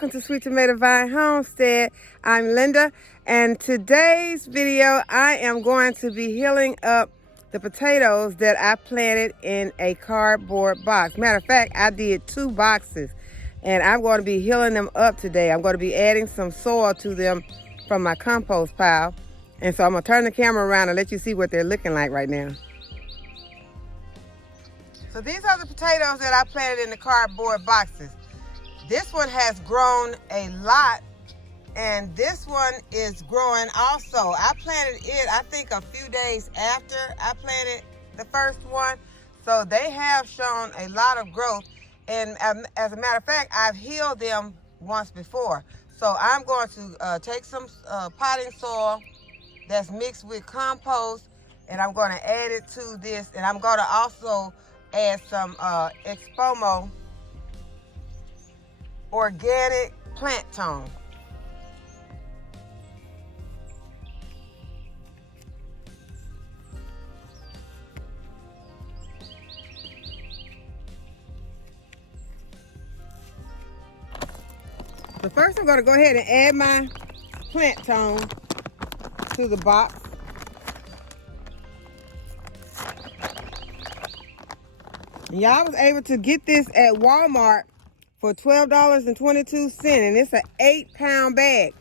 welcome to Sweet Tomato Vine Homestead. I'm Linda, and today's video I am going to be healing up the potatoes that I planted in a cardboard box. Matter of fact, I did 2 boxes, and I'm going to be healing them up today. I'm going to be adding some soil to them from my compost pile, and so I'm going to turn the camera around and let you see what they're looking like right now. So these are the potatoes that I planted in the cardboard boxes. This one has grown a lot, and this one is growing also. I planted it, I think, a few days after I planted the first one. So they have shown a lot of growth. And as a matter of fact, I've healed them once before. So I'm going to take some potting soil that's mixed with compost, and I'm going to add it to this. And I'm going to also add some Expomo organic plant tone. So first I'm going to go ahead and add my plant tone to the box. Y'all was able to get this at Walmart for $12.22, and it's an 8-pound bag.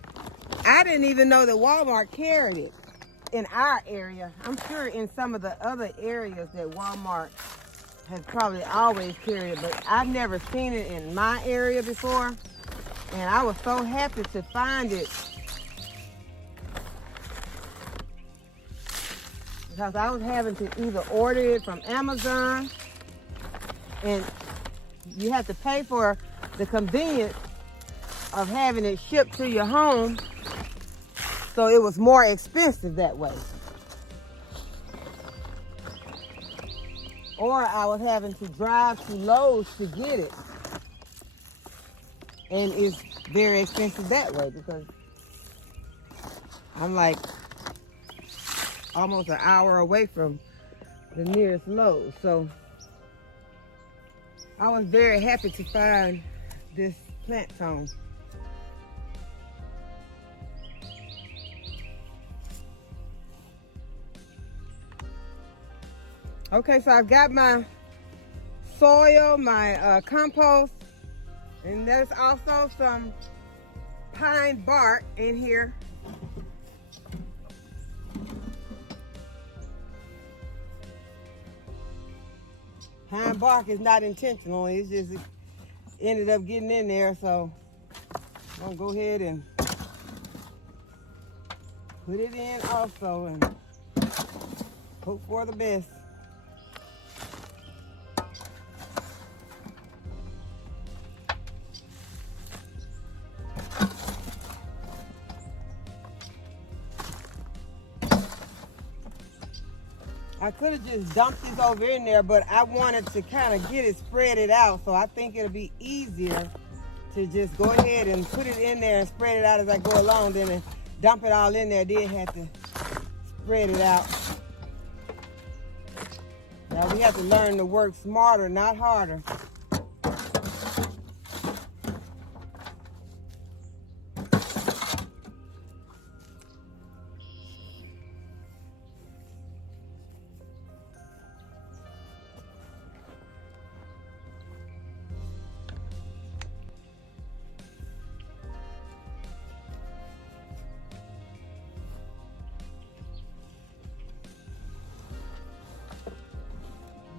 I didn't even know that Walmart carried it in our area. I'm sure in some of the other areas that Walmart has probably always carried it, but I've never seen it in my area before. And I was so happy to find it because I was having to either order it from Amazon, and you have to pay for the convenience of having it shipped to your home, so it was more expensive that way. Or I was having to drive to Lowe's to get it, and it's very expensive that way because I'm like almost an hour away from the nearest Lowe's. So I was very happy to find this plant tone. Okay, so I've got my soil, my compost, and there's also some pine bark in here. Pine bark is not intentional, it's just it ended up getting in there, so I'm gonna go ahead and put it in also and hope for the best. I could have just dumped this over in there, but I wanted to kind of get it spread it out, so I think it'll be easier to just go ahead and put it in there and spread it out as I go along, then dump it all in there, then have to spread it out. Now we have to learn to work smarter, not harder.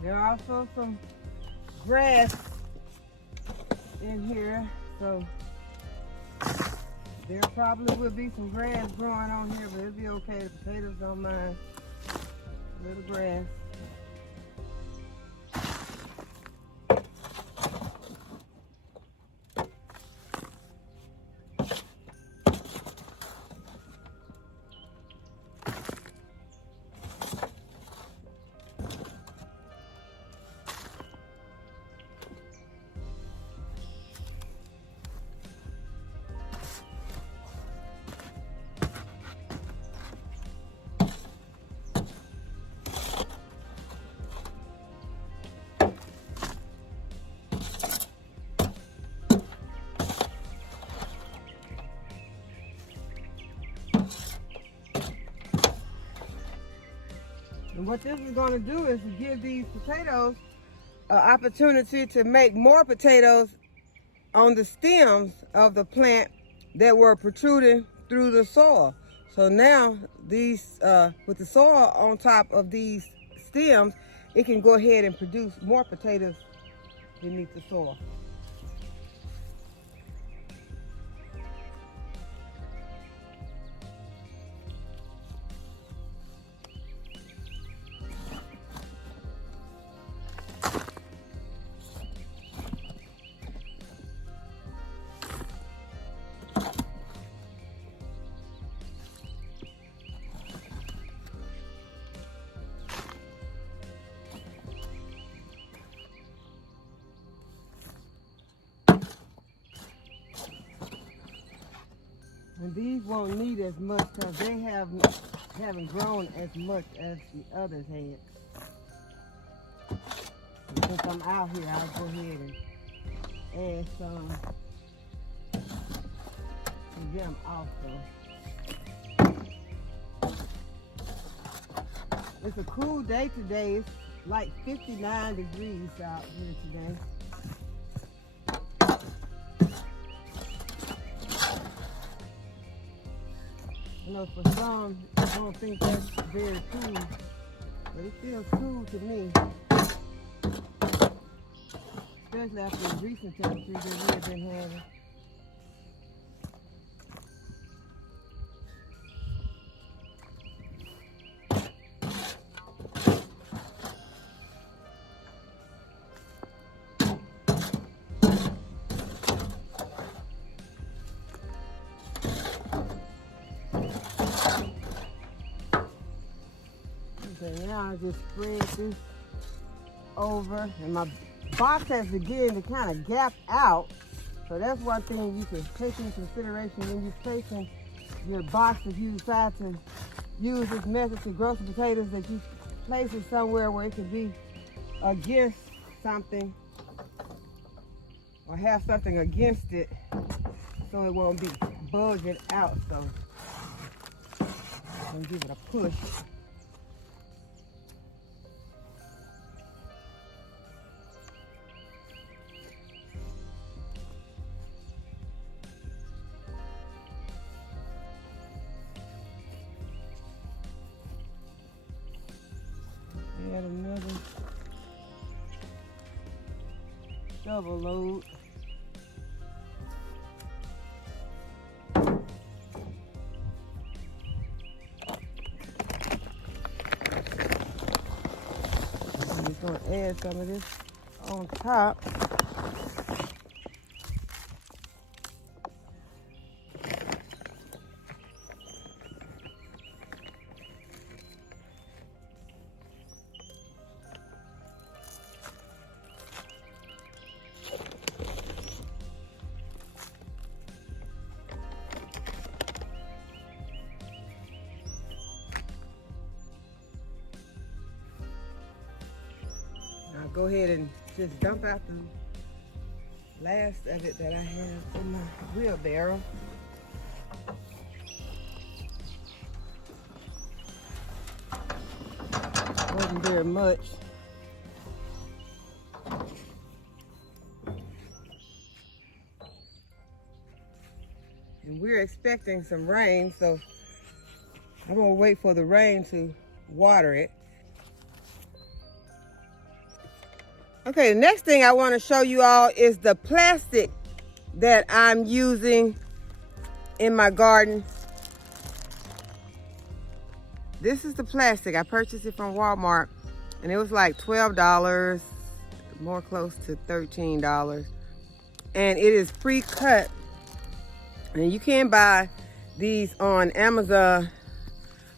There are also some grass in here, so there probably will be some grass growing on here, but it'll be okay. The potatoes don't mind a little grass. And what this is going to do is to give these potatoes an opportunity to make more potatoes on the stems of the plant that were protruding through the soil. So now these, with the soil on top of these stems, it can go ahead and produce more potatoes beneath the soil. And these won't need as much because they haven't grown as much as the others had. And since I'm out here, I'll go ahead and add some to them also. It's a cool day today. It's like 59 degrees out here today. You know, for some, I don't think that's very cool, but it feels cool to me. Especially after the recent temperatures that we have been having. Okay, now I just spread this over, and my box has begun to kind of gap out. So that's one thing you can take into consideration when you're placing your box. If you decide to use this method to grow some potatoes, that you place it somewhere where it can be against something or have something against it so it won't be bulging out. So I'm gonna give it a push. Add another double load. I'm just going to add some of this on top. I'll go ahead and just dump out the last of it that I have in my wheelbarrow. Wasn't very much. And we're expecting some rain, so I'm gonna wait for the rain to water it. Okay, the next thing I want to show you all is the plastic that I'm using in my garden. This is the plastic. I purchased it from Walmart, and it was like $12, more close to $13. And it is pre-cut. And you can buy these on Amazon,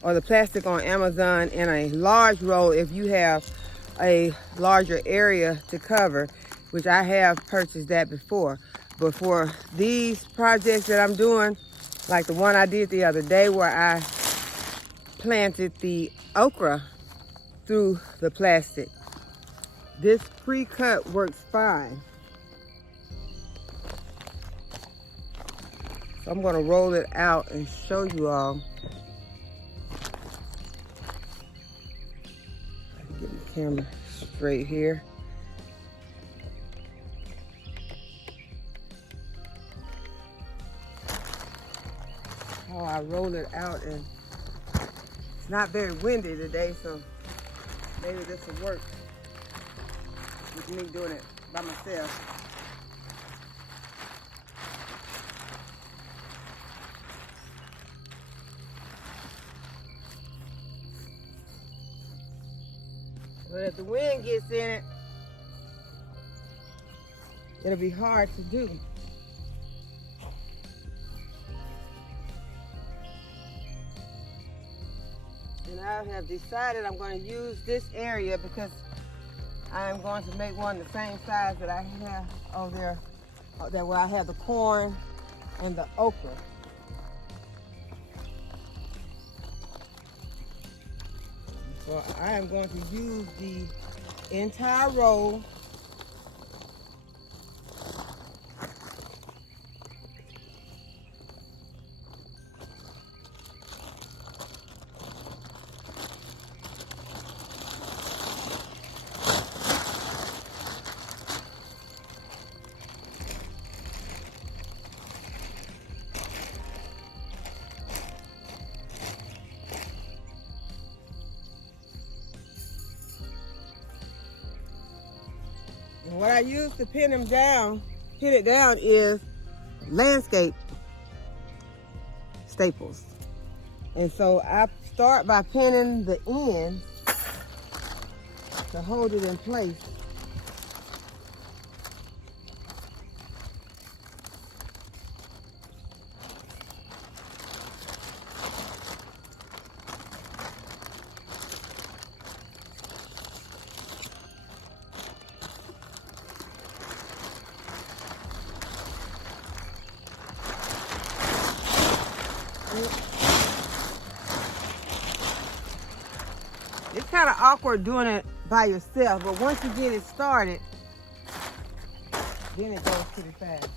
or the plastic on Amazon, in a large roll if you have a larger area to cover, which I have purchased that before. But for these projects that I'm doing, like the one I did the other day where I planted the okra through the plastic, this pre-cut works fine. So I'm going to roll it out and show you all. Get the camera straight here. Oh, I roll it out, and it's not very windy today, so maybe this will work with me doing it by myself. But if the wind gets in it, it'll be hard to do. And I have decided I'm going to use this area because I'm going to make one the same size that I have over there, that where I have the corn and the okra. So I am going to use the entire roll. And what I use to pin it down is landscape staples. And so I start by pinning the end to hold it in place. It's kind of awkward doing it by yourself, but once you get it started, then it goes pretty fast.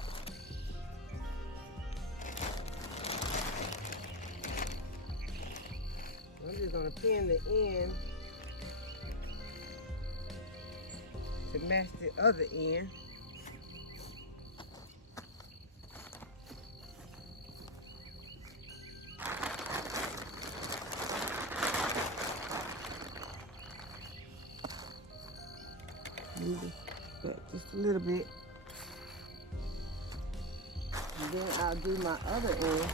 I'm just going to pin the end to match the other end. Move it back just a little bit. And then I'll do my other end.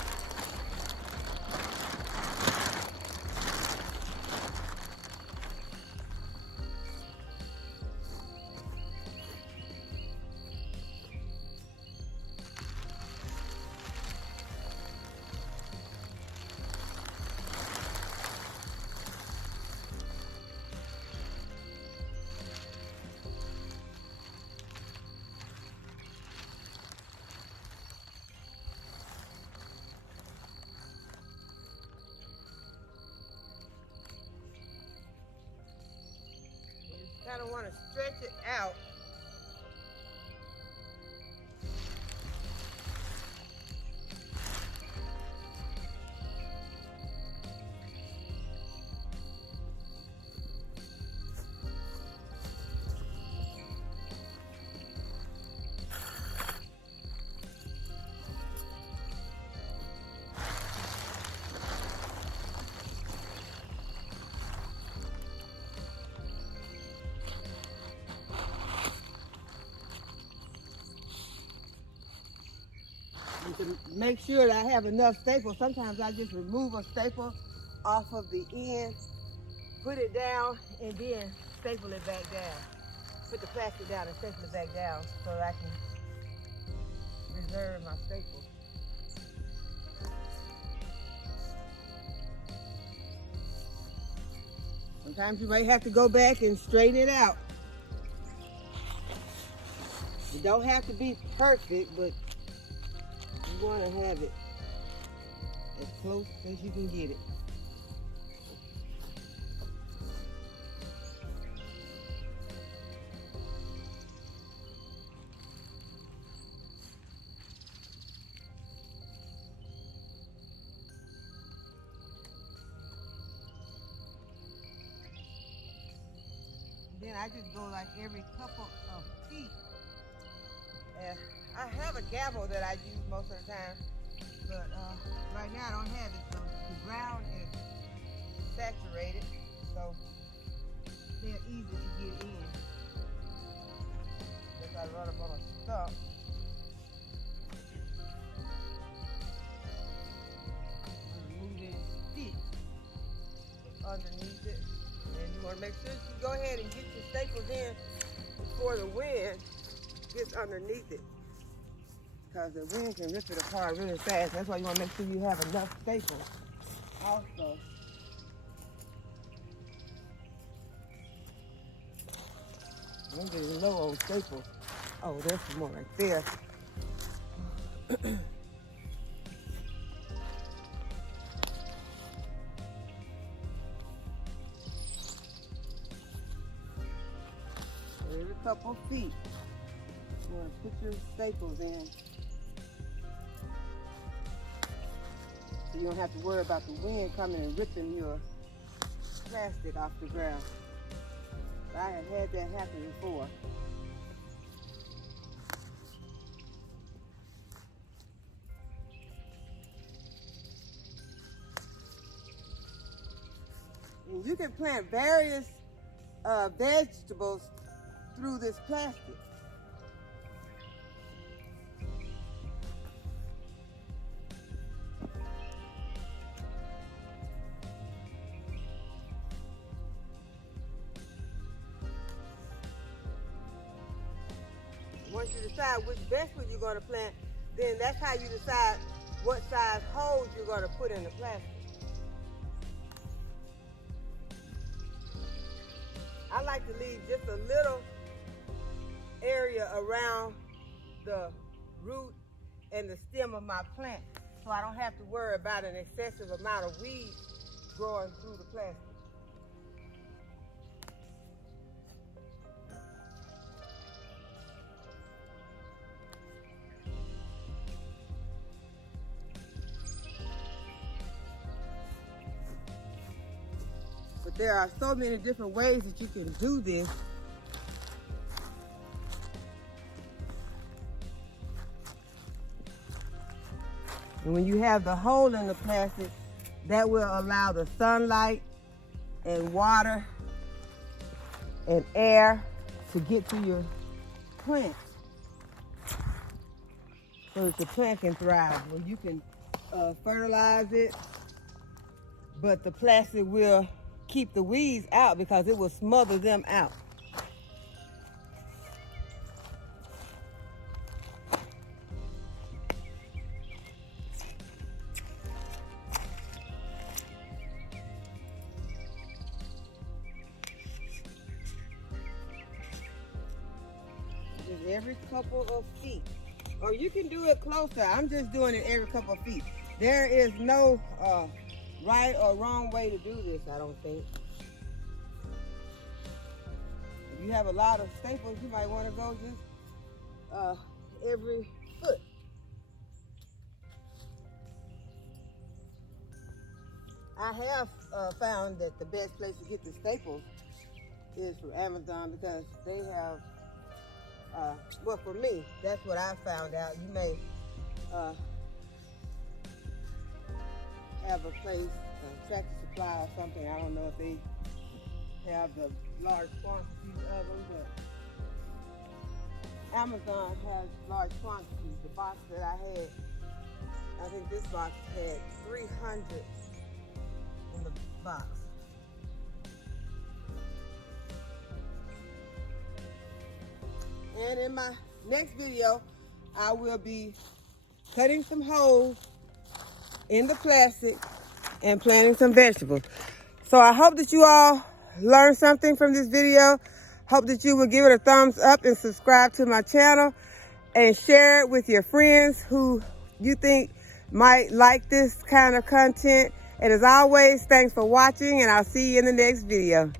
Kind of want to stretch it out. And to make sure that I have enough staples, sometimes I just remove a staple off of the end, put it down, and then staple it back down. Put the plastic down and staple it back down so that I can reserve my staples. Sometimes you might have to go back and straighten it out. It don't have to be perfect, but you want to have it as close as you can get it. then I just go like every couple of feet. And I have a gavel that I use most of the time, but right now I don't have it, so the ground is saturated, so they're easy to get in. If I run up on a stump, remove any stick underneath it, and you want to make sure you go ahead and get your staples in before the wind gets underneath it, because the wind can rip it apart really fast. That's why you want to make sure you have enough staples also. I'm getting low on staples. Oh, there's some more right there. Every couple feet, you want to put your staples in, so you don't have to worry about the wind coming and ripping your plastic off the ground. I have had that happen before. And you can plant various vegetables through this plastic. Once you decide which vegetable you're going to plant, then that's how you decide what size holes you're going to put in the plastic. I like to leave just a little area around the root and the stem of my plant, so I don't have to worry about an excessive amount of weeds growing through the plastic. But there are so many different ways that you can do this. And when you have the hole in the plastic, that will allow the sunlight and water and air to get to your plant, so that the plant can thrive. Well, you can fertilize it, but the plastic will keep the weeds out because it will smother them out. Just every couple of feet. Or you can do it closer. I'm just doing it every couple of feet. There is no right or wrong way to do this, I don't think. If you have a lot of staples, you might want to go just every foot. I have found that the best place to get the staples is from Amazon, because they have, well, for me, that's what I found out. You may have a place, Tractor Supply or something. I don't know if they have the large quantities of them, but Amazon has large quantities. The box that I had, I think this box had 300 in the box. And in my next video, I will be cutting some holes in the plastic and planting some vegetables. So I hope that you all learned something from this video. Hope that you will give it a thumbs up and subscribe to my channel and share it with your friends who you think might like this kind of content. And as always, thanks for watching, and I'll see you in the next video.